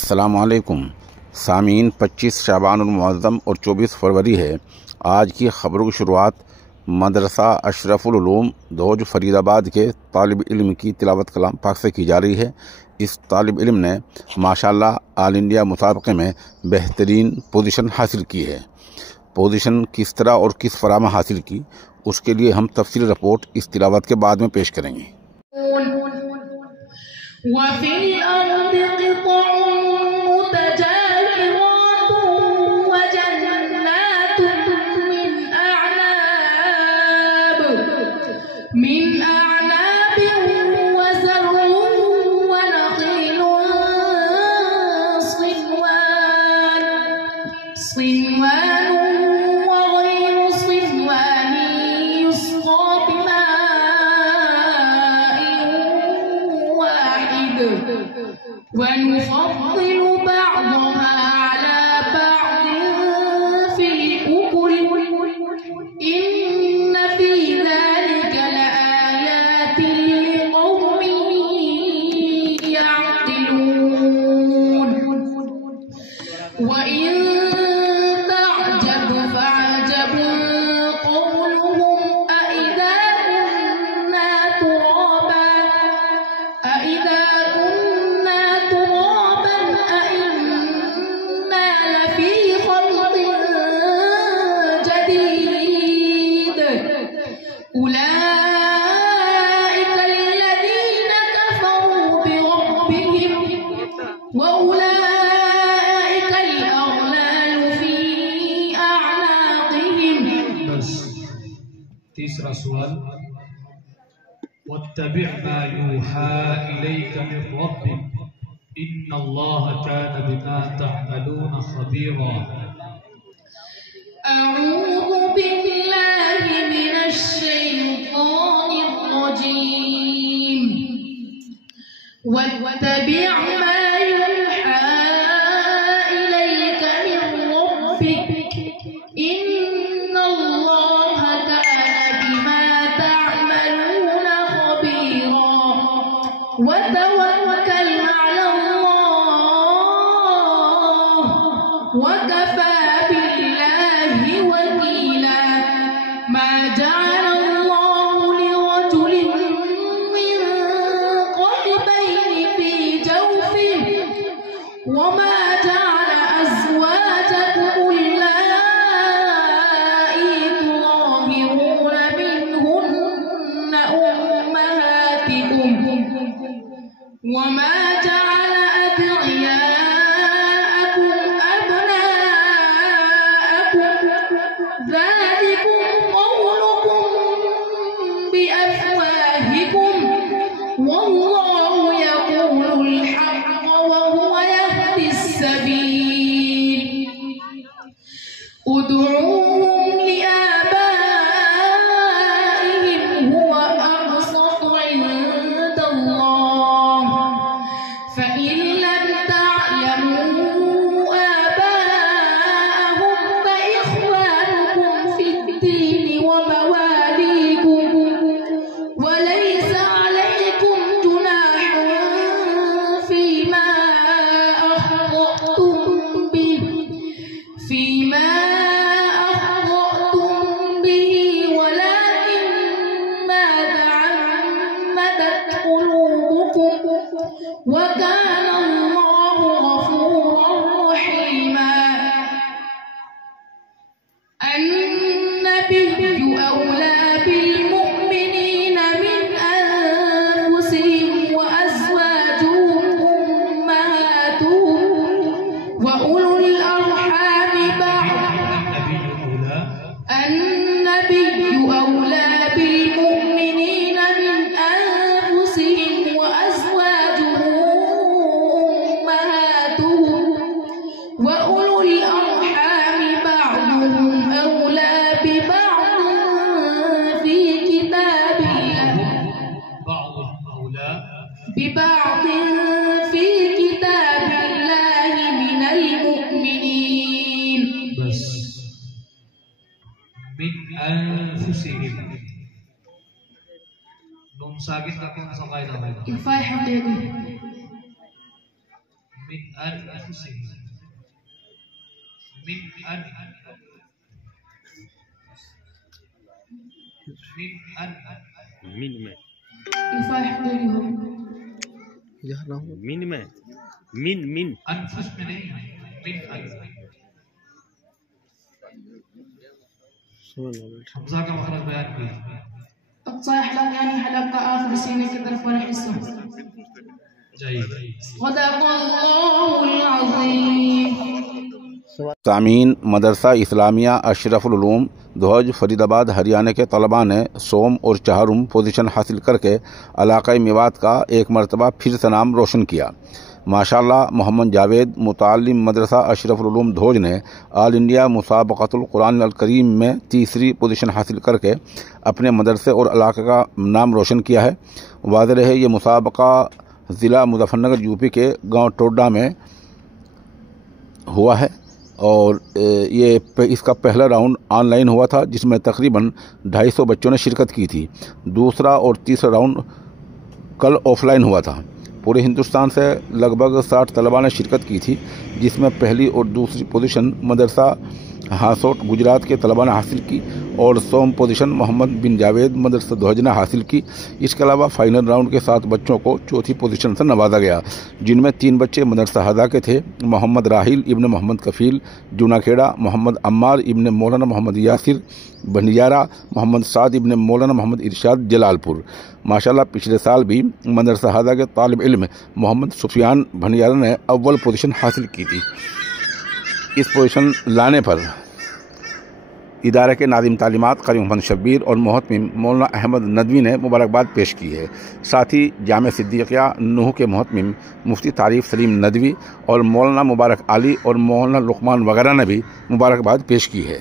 अस्सलामुअलैकुम सामीन। 25 शाबानुल-मुअज़्ज़म और 24 फरवरी है। आज की ख़बरों की शुरुआत मदरसा अशरफुल उलूम दोज फरीदाबाद के तालिब इल्म की तिलावत कलाम पाक से की जा रही है। इस तालिब इल्म ने माशाअल्लाह ऑल इंडिया मुसाबक़े में बेहतरीन पोजीशन हासिल की है। पोजीशन किस तरह और किस फरा में हासिल की, उसके लिए हम तफसीली रिपोर्ट इस तिलावत के बाद में पेश करेंगे। ونفضل بعضها على بعض في الأكل إن في ذلك لآيات لقوم يعقلون وإن تعجب فعجب قولهم أإذا كنا ترابا أإذا كنا ترابا أإنا لفي خلق جديد أولئك الذين كفروا بربهم وأولئك الأغلال في أعناقهم. बस तीसरा सवाल वत्तबि मा यूहा इलैका मिन रब्बिक इन्नल्लाह कान बिमा तअमलून खबीरा। أعوذ بالله من الشيطان الرجيم واتبع ما يوحى إليك من ربك إن الله كان بما تعملون خبيرا وتوكل على الله وكفى بالله وكيلا. ما جعل الله لرجل من قلبين في جوفه وما جعل أزواجكم اللائي تظاهرون منهن أمهاتكم وما جعل أدعياءكم أبناءكم ذلكم قولكم بأفواهكم والله يقول الحق وهو يهدي السبيل. ادعوهم لآبائهم هو أقسط عند الله فإن لم تعلموا آباءهم فإخوانكم في الدين ومواليكم وليس عليكم جناح فيما أخطأتم به ولكن ما تعمدت قلوبكم وكان الله غفورا رحيما. النبي أولى بالمؤمنين من أنفسهم وأزواجهم أمهاتهم وأولو الأرحام النبي أولى بالمؤمنين من أنفسهم وأزواجهم أمهاتهم وأولو الأرحام بعضهم أولى ببعض في كتاب الله ببعض في كتاب الله من المؤمنين. बस min anfusihim nun sakit na kung sa kailangan إخفاء حقيقي من أنفسهم من میں يفحضرهم من میں من أنفس میں نہیں من حمزہ کا مخرج بیان کیا أقصى يحلق يعني حلق آخر سينة كطرف ولا حصة. جيد. صدق الله العظيم. سامعین، مدرسہ اسلامیہ اشرف العلوم دھوج فرید آباد ہریانہ کے طلباء نے سوم اور چہارم پوزیشن حاصل کر کے علاقۂ میوات کا ایک مرتبہ پھر سے نام روشن کیا۔ ماشاءاللہ محمد جاوید متعلم مدرسہ اشرف العلوم دھوج نے آل انڈیا مسابقۃ القرآن الکریم میں تیسری پوزیشن حاصل کر کے اپنے مدرسے اور علاقے کا نام روشن کیا ہے۔ واضح رہے یہ مسابقہ ضلع مظفر نگر یو پی کے گاؤں ٹوڈا میں ہوا ہے اور اس کا پہلا راؤنڈ آن لائن ہوا تھا، جس میں تقریباً 250 بچوں نے شرکت کی تھی۔ دوسرا اور تیسرا راؤنڈ کل آف لائن ہوا تھا۔ پورے ہندوستان سے لگ بھگ 60 طلباء نے شرکت کی تھی، جس میں پہلی اور دوسری پوزیشن مدرسہ ہاسوٹ گجرات کے طلباء نے حاصل کی اور سوم پوزیشن محمد بن جاوید مدرسہ دھوج نے حاصل کی۔ اس کے علاوہ فائنل راؤنڈ کے 7 بچوں کو چوتھی پوزیشن سے نوازا گیا، جن میں 3 بچے مدرسہ ہدا کے تھے: محمد راحیل ابن محمد کفیل جونا کھیڑا، محمد عمار ابن مولانا محمد یاسر بنجارہ، محمد سعد ابن مولانا محمد ارشاد جلال پور۔ ماشاءاللہ پچھلے سال بھی مدرسہ ہدا کے طالب علم محمد سفیان بھنیارہ نے اول پوزیشن حاصل کی تھی۔ اس پوزیشن لانے پر ادارے کے ناظم تعلیمات قاری محمد شبیر اور محتمم مولانا احمد ندوی نے مبارکباد پیش کی ہے۔ ساتھ ہی جامع صدیقیہ نوح کے محتمم مفتی تعریف سلیم ندوی اور مولانا مبارک علی اور مولانا لقمان وغیرہ نے بھی مبارکباد پیش کی ہے۔